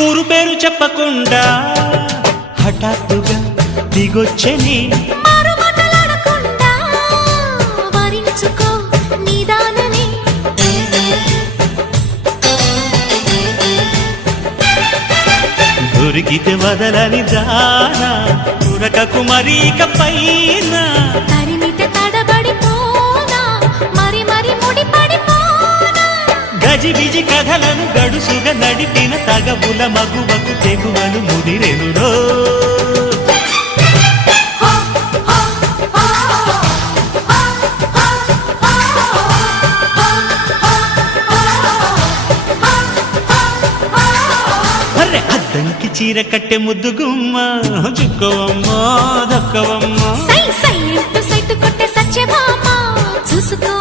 ఊరు పేరు చెప్పకుండా హఠాత్తుగా దిగొచ్చని దొరికితే వదలని జానా ఉరకకు మరీక పైన తరిమితే తడబడిపోనా మరి మరి ముడిపడిపోనా గజిబిజి కథలను గడుసుగా నడిపిన తగబుల మగువకు తెగువలు ముదిరెనురో అద్దంకి చీర కట్టె ముద్దుగుమ్మ చుక్కవమ్మా దక్కవమ్మా సై సై సైటు కొట్టే సత్యభామ చూసుకో